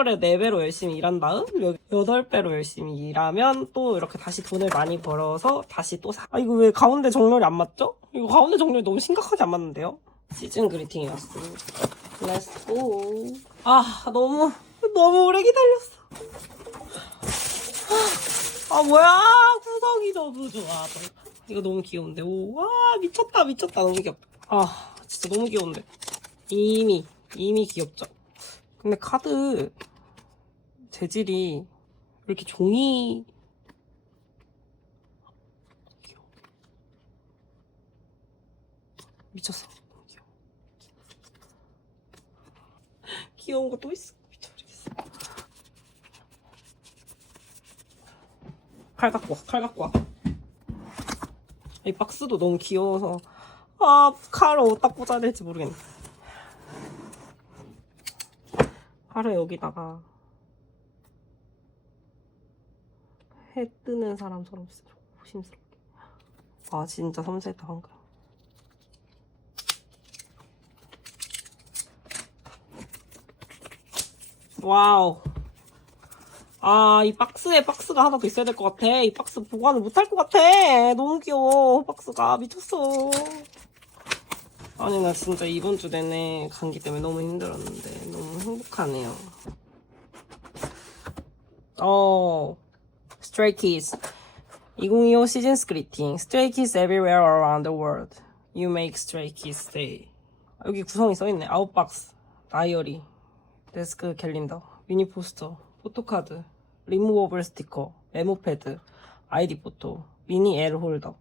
월에 4배로 열심히 일한 다음 8배로 열심히 일하면 또 이렇게 다시 돈을 많이 벌어서 다시 또 사. 아 이거 왜 가운데 정렬이 안 맞죠? 이거 가운데 정렬이 너무 심각하게 안 맞는데요? 시즌 그리팅이었습니다. 렛츠고. 아 너무 너무 오래 기다렸어. 아 뭐야 구성이 너무 좋아. 이거 너무 귀여운데 오와 미쳤다 미쳤다 너무 귀엽다. 아 진짜 너무 귀여운데 이미 이미 귀엽죠. 근데 카드 재질이 왜 이렇게 종이. 미쳤어. 너무 귀여워. 귀여운 거 또 있어. 미쳐버리겠어. 칼 갖고 와, 칼 갖고 와. 이 박스도 너무 귀여워서 아 칼을 어디다 꽂아야 될지 모르겠네. 칼을 여기다가 해 뜨는 사람처럼 조심스럽게. 아 진짜 섬세했다 방금. 와우. 아, 이 박스에 박스가 하나 더 있어야 될 것 같아. 이 박스 보관을 못할 것 같아. 너무 귀여워. 박스가 미쳤어. 아니, 나 진짜 이번 주 내내 감기 때문에 너무 힘들었는데 너무 행복하네요. 어, Stray Kids. 2025 시즌 스크리팅. Stray Kids everywhere around the world. You make Stray Kids stay. 아, 여기 구성이 써있네. 아웃박스, 다이어리, 데스크 캘린더, 미니 포스터, 포토카드, 리무버블 스티커, 메모패드, 아이디 포토, 미니 L 홀더,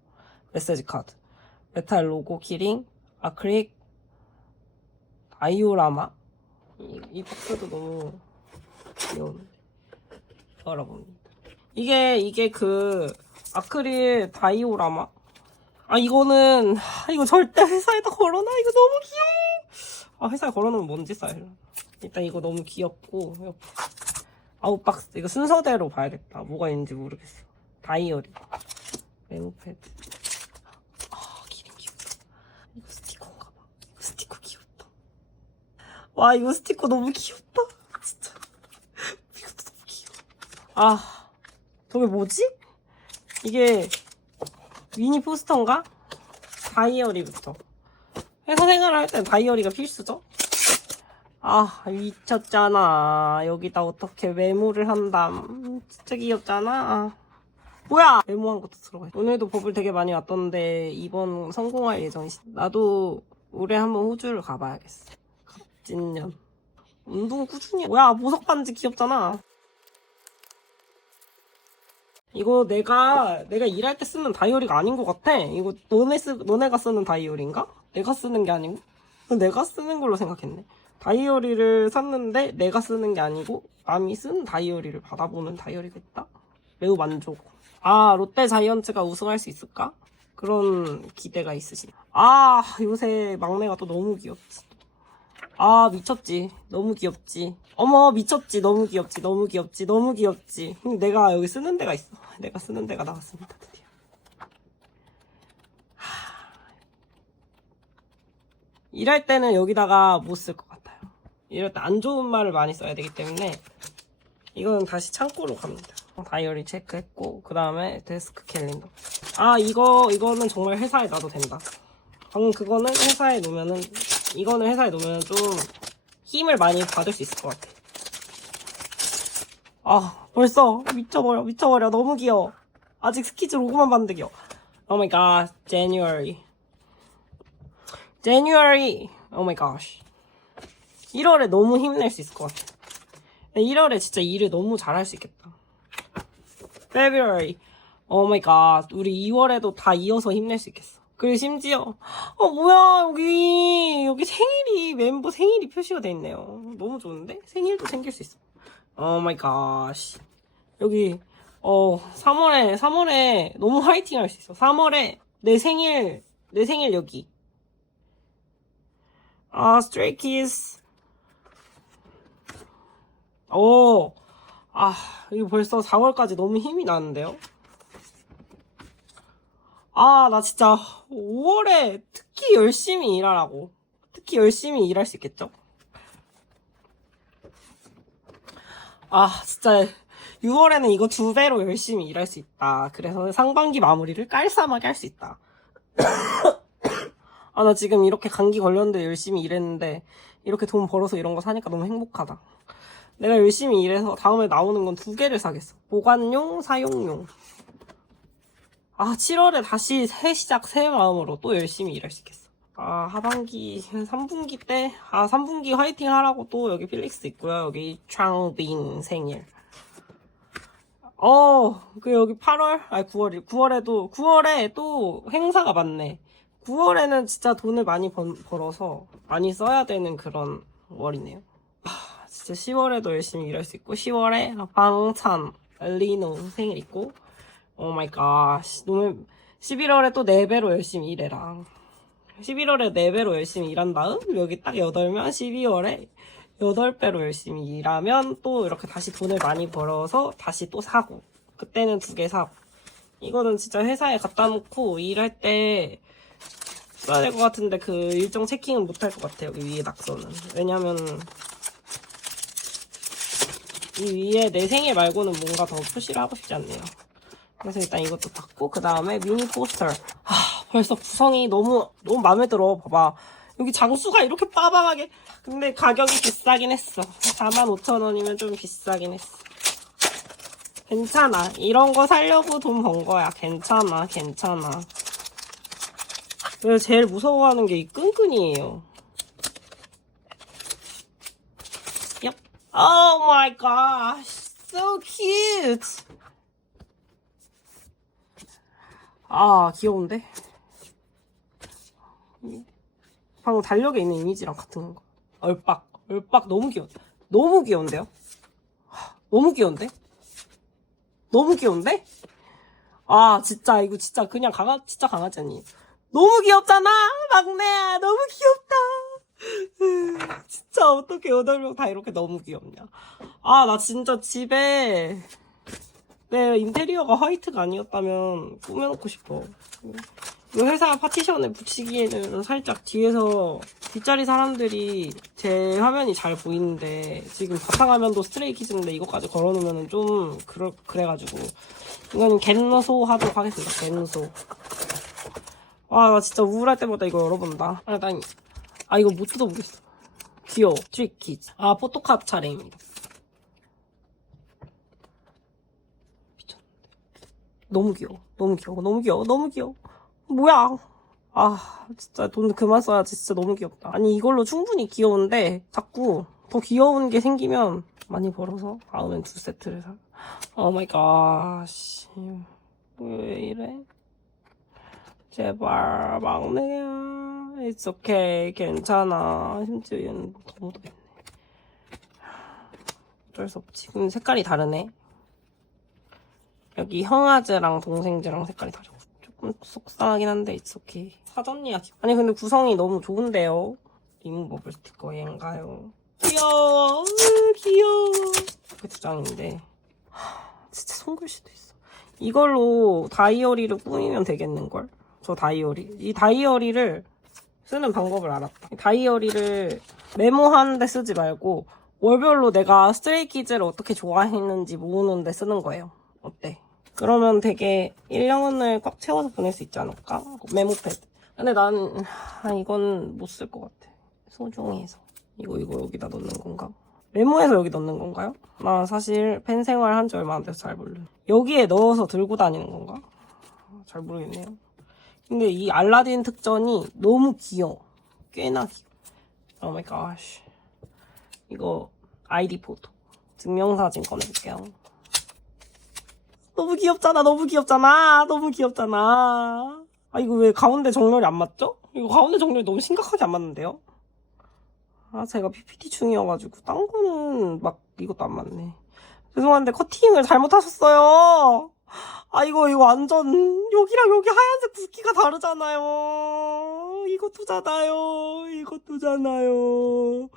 메시지 카드, 메탈 로고 키링, 아크릴, 다이오라마. 이, 이 박스도 너무 귀여운데. 알아봅니다. 이게, 이게 그, 아크릴 다이오라마? 아, 이거는, 하, 이거 절대 회사에다 걸어놔. 이거 너무 귀여워. 아, 회사에 걸어놓으면 뭔지 쌓여. 일단 이거 너무 귀엽고. 아웃박스. 이거 순서대로 봐야겠다. 뭐가 있는지 모르겠어. 다이어리. 메모패드. 아, 기린 귀엽다. 이거 스티커인가 봐. 이거 스티커 귀엽다. 와, 이거 스티커 너무 귀엽다. 진짜. 이것도 너무 귀여워. 아, 저게 뭐지? 이게 미니 포스터인가? 다이어리부터. 회사 생활을 할땐 다이어리가 필수죠? 아, 미쳤잖아. 여기다 어떻게 메모를 한담. 진짜 귀엽잖아. 아. 뭐야! 메모한 것도 들어가. 오늘도 버블 되게 많이 왔던데, 이번 성공할 예정이시. 나도 올해 한번 호주를 가봐야겠어. 갑진년. 운동 꾸준히. 해. 뭐야, 보석 반지 귀엽잖아. 이거 내가, 내가 일할 때 쓰는 다이어리가 아닌 것 같아. 이거 너네 쓰, 너네가 쓰는 다이어리인가? 내가 쓰는 게 아니고? 내가 쓰는 걸로 생각했네. 다이어리를 샀는데 내가 쓰는 게 아니고 남이 쓴 다이어리를 받아보는 다이어리가 있다? 매우 만족. 아, 롯데 자이언츠가 우승할 수 있을까? 그런 기대가 있으시네. 아, 요새 막내가 또 너무 귀엽지. 아, 미쳤지. 너무 귀엽지. 어머, 미쳤지. 너무 귀엽지. 너무 귀엽지. 너무 귀엽지. 근데 내가 여기 쓰는 데가 있어. 내가 쓰는 데가 나왔습니다, 드디어. 하... 일할 때는 여기다가 못 쓸 것 같아요. 이럴 때 안 좋은 말을 많이 써야 되기 때문에 이거는 다시 창고로 갑니다. 다이어리 체크했고 그 다음에 데스크 캘린더. 아 이거 이거는 정말 회사에 놔도 된다. 방금 그거는 회사에 놓으면은 이거는 회사에 놓으면 좀 힘을 많이 받을 수 있을 것 같아. 아 벌써 미쳐버려 미쳐버려 너무 귀여워. 아직 스키즈 로고만 봤는데 귀여워. Oh my god, January. January. Oh my gosh. 1월에 너무 힘낼 수 있을 것 같아. 1월에 진짜 일을 너무 잘할 수 있겠다. February. Oh my god. 우리 2월에도 다 이어서 힘낼 수 있겠어. 그리고 심지어, 어, 뭐야, 여기, 여기 생일이, 멤버 생일이 표시가 돼 있네요. 너무 좋은데? 생일도 챙길 수 있어. Oh my gosh. 여기, 어, 3월에, 3월에 너무 화이팅 할 수 있어. 3월에 내 생일, 내 생일 여기. 아, 스트레이 키스. 오, 아, 이거 벌써 4월까지 너무 힘이 나는데요? 아, 나 진짜 5월에 특히 열심히 일하라고. 특히 열심히 일할 수 있겠죠? 아, 진짜 6월에는 이거 두 배로 열심히 일할 수 있다. 그래서 상반기 마무리를 깔쌈하게 할 수 있다. 아, 나 지금 이렇게 감기 걸렸는데 열심히 일했는데 이렇게 돈 벌어서 이런 거 사니까 너무 행복하다. 내가 열심히 일해서 다음에 나오는 건 두 개를 사겠어. 보관용, 사용용. 아, 7월에 다시 새 시작, 새 마음으로 또 열심히 일할 수 있겠어. 아, 하반기, 3분기 때, 아, 3분기 화이팅 하라고 또 여기 필릭스 있고요. 여기 창빈 생일. 어, 그 여기 8월? 아니 9월이 9월에도 9월에 또 행사가 많네. 9월에는 진짜 돈을 많이 번, 벌어서 많이 써야 되는 그런 월이네요. 아, 진짜 10월에도 열심히 일할 수 있고 10월에 방찬 리노 생일 있고 오 마이 갓. 너무 11월에 또 4배로 열심히 일해라. 11월에 4배로 열심히 일한 다음 여기 딱 8명 12월에 8배로 열심히 일하면 또 이렇게 다시 돈을 많이 벌어서 다시 또 사고 그때는 두 개 사고 이거는 진짜 회사에 갖다 놓고 일할 때 써야 될 것 같은데 그 일정 체킹은 못 할 것 같아요 여기 위에 낙서는 왜냐면 이 위에 내 생일 말고는 뭔가 더 표시를 하고 싶지 않네요 그래서 일단 이것도 닫고 그 다음에 미니 포스터 아 벌써 구성이 너무 너무 마음에 들어. 봐봐. 여기 장수가 이렇게 빠방하게. 근데 가격이 비싸긴 했어. 45,000원이면 좀 비싸긴 했어. 괜찮아. 이런 거 살려고 돈 번 거야. 괜찮아 괜찮아. 그리고 제일 무서워하는 게 이 끈끈이에요. Yep. Oh my gosh. So cute 아 귀여운데 방금 달력에 있는 이미지랑 같은 거. 얼빡. 얼빡 너무 귀여워. 너무 귀여운데요? 하, 너무 귀여운데? 너무 귀여운데? 아, 진짜, 이거 진짜 그냥 강아, 진짜 강아지 아니에요. 너무 귀엽잖아! 막내야! 너무 귀엽다! 진짜 어떻게 여덟 명 다 이렇게 너무 귀엽냐. 아, 나 진짜 집에 내 인테리어가 화이트가 아니었다면 꾸며놓고 싶어. 이 회사 파티션에 붙이기에는 살짝 뒤에서 뒷자리 사람들이 제 화면이 잘 보이는데 지금 바탕화면도 스트레이키즈인데 이것까지 걸어놓으면 좀 그러, 그래가지고 이거는 겐소 하도록 하겠습니다. 겐소. 와, 나 진짜 우울할 때마다 이거 열어본다. 아, 난, 아, 이거 못 뜯어보겠어. 귀여워. 트리키즈. 아, 포토카 차례입니다. 너무 귀여워. 너무 귀여워. 너무 귀여워. 너무 귀여워. 뭐야. 아, 진짜 돈 그만 써야지. 진짜 너무 귀엽다. 아니, 이걸로 충분히 귀여운데, 자꾸 더 귀여운 게 생기면 많이 벌어서 다음엔 두 세트를 사. 오 마이 갓. 씨. 왜 이래? 제발, 막내야. It's okay. 괜찮아. 심지어 얘는 더 묻어있네. 어쩔 수 없지. 색깔이 다르네. 여기 형아즈랑 동생즈랑 색깔이 다르고 조금 속상하긴 한데 it's okay. 사전 예약. 아니 근데 구성이 너무 좋은데요. 리무버블 스티커 얘인가요? 귀여워. 으, 귀여워. 이렇게 두 장인데 하, 진짜 손글씨도 있어. 이걸로 다이어리를 꾸미면 되겠는걸? 저 다이어리. 이 다이어리를 쓰는 방법을 알았다. 이 다이어리를 메모하는데 쓰지 말고 월별로 내가 스트레이키즈를 어떻게 좋아했는지 모으는데 쓰는 거예요. 어때? 그러면 되게 1년을 꽉 채워서 보낼 수 있지 않을까? 메모 패드. 근데 난, 아, 이건 못 쓸 것 같아. 소중히 해서. 이거, 이거 여기다 넣는 건가? 메모해서 여기 넣는 건가요? 나 사실 펜 생활 한 지 얼마 안 돼서 잘 모르. 여기에 넣어서 들고 다니는 건가? 잘 모르겠네요. 근데 이 알라딘 특전이 너무 귀여워. 꽤나 귀여워. 오 마이 갓. 이거 아이디 포토. 증명사진 꺼내볼게요. 너무 귀엽잖아, 너무 귀엽잖아, 너무 귀엽잖아. 아, 이거 왜 가운데 정렬이 안 맞죠? 이거 가운데 정렬이 너무 심각하게 안 맞는데요? 아, 제가 PPT 중이어가지고, 딴 거는 막 이것도 안 맞네. 죄송한데, 커팅을 잘못하셨어요. 아, 이거, 이거 완전, 여기랑 여기 하얀색 붓기가 다르잖아요. 이것도잖아요. 이것도잖아요.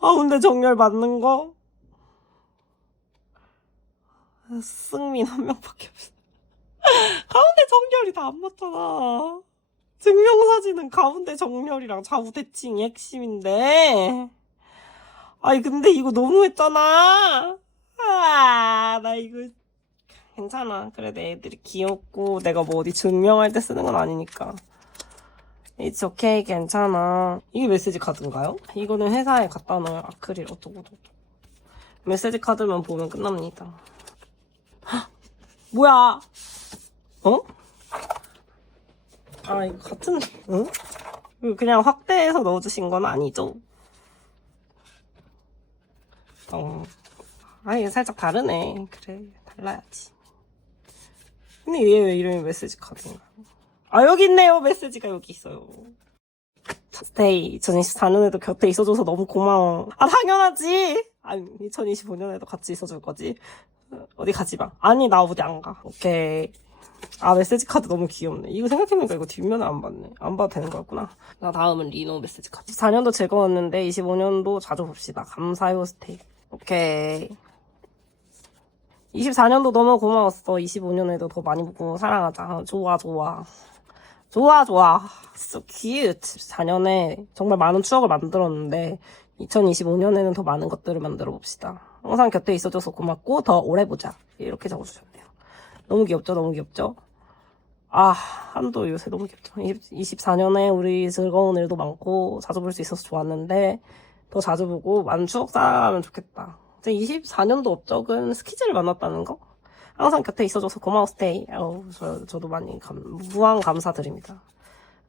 가운데 정렬 맞는 거? 승민 한 명밖에 없어. 가운데 정렬이 다 안 맞잖아. 증명사진은 가운데 정렬이랑 좌우 대칭이 핵심인데. 아니 근데 이거 너무했잖아. 아, 이거 괜찮아. 그래도 애들이 귀엽고 내가 뭐 어디 증명할 때 쓰는 건 아니니까. It's okay, 괜찮아. 이게 메시지 카드인가요? 이거는 회사에 갖다 놓을 아크릴 어쩌고 저쩌고. 메시지 카드만 보면 끝납니다. 헉! 뭐야? 어? 아, 이거 같은, 응? 그냥 확대해서 넣어주신 건 아니죠? 어. 아, 이게 살짝 다르네. 그래, 달라야지. 근데 얘왜 이름이 메시지 카드인가? 아, 여기 있네요. 메시지가 여기 있어요. 스테이 2024년에도 곁에 있어줘서 너무 고마워. 아, 당연하지! 아니, 2025년에도 같이 있어줄 거지. 어디 가지 마. 아니, 나 어디 안 가. 오케이. 아, 메시지 카드 너무 귀엽네. 이거 생각해보니까 이거 뒷면을 안 봤네. 안 봐도 되는 거였구나. 나 다음은 리노 메시지 카드. 4년도 즐거웠는데 25년도 자주 봅시다. 감사해요, 스테이. 오케이. 24년도 너무 고마웠어. 25년에도 더 많이 보고 사랑하자. 좋아, 좋아. 좋아, 좋아. So cute. 4년에 정말 많은 추억을 만들었는데 2025년에는 더 많은 것들을 만들어 봅시다. 항상 곁에 있어줘서 고맙고 더 오래 보자. 이렇게 적어주셨네요. 너무 귀엽죠? 너무 귀엽죠? 아, 한도 요새 너무 귀엽죠. 24년에 우리 즐거운 일도 많고 자주 볼 수 있어서 좋았는데 더 자주 보고 많은 추억 쌓아가면 좋겠다. 이제 24년도 업적은 스키즈를 만났다는 거? 항상 곁에 있어줘서 고마워 스테이. 어, 저, 저도 많이 감, 무한 감사드립니다.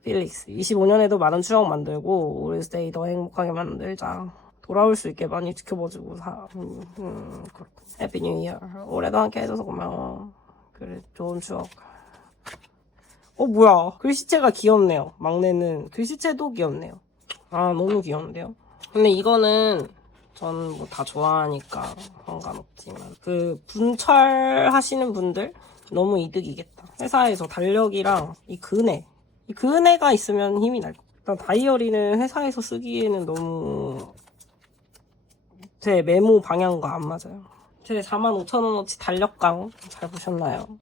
필릭스. 25년에도 많은 추억 만들고 우리 스테이 더 행복하게 만들자. 돌아올 수 있게 많이 지켜봐주고 사. 음, 음, 그렇군. 해피 뉴 이어. 올해도 함께 해줘서 고마워. 그래, 좋은 추억. 어, 뭐야. 글씨체가 귀엽네요. 막내는 글씨체도 귀엽네요. 아, 너무 귀여운데요? 근데 이거는 전 뭐 다 좋아하니까 상관없지만 그 분철 하시는 분들 너무 이득이겠다. 회사에서 달력이랑 이 그네 이 그네가 있으면 힘이 날 것. 일단 다이어리는 회사에서 쓰기에는 너무 제 메모 방향과 안 맞아요. 제 45,000원어치 달력강 잘 보셨나요?